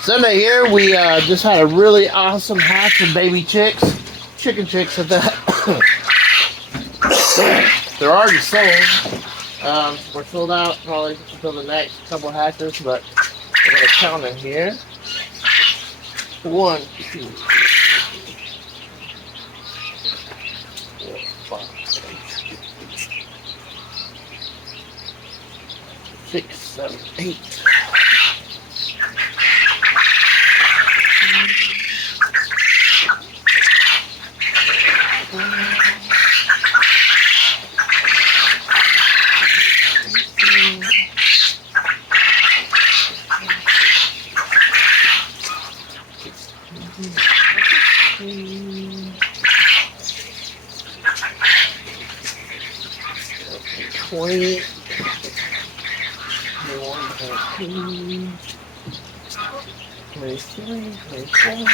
Sunday here, we just had a really awesome hatch of baby chicks, chicken chicks at that. They're already sold. We're sold out probably until the next couple hatches, but we're gonna count in here. 1, 2, 3, 4, 5, 6, 7, 8. Twenty. 22, 23, 24.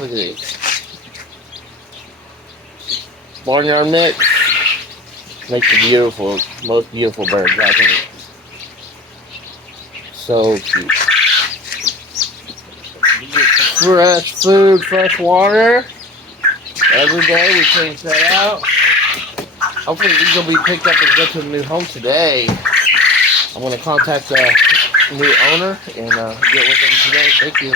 Look at these. Barnyard mix makes a beautiful, most beautiful birds, I think. So cute. Fresh food, fresh water. Every day we change that out. Hopefully these will be picked up and go to a new home today. I'm going to contact the new owner and get with them today. Thank you.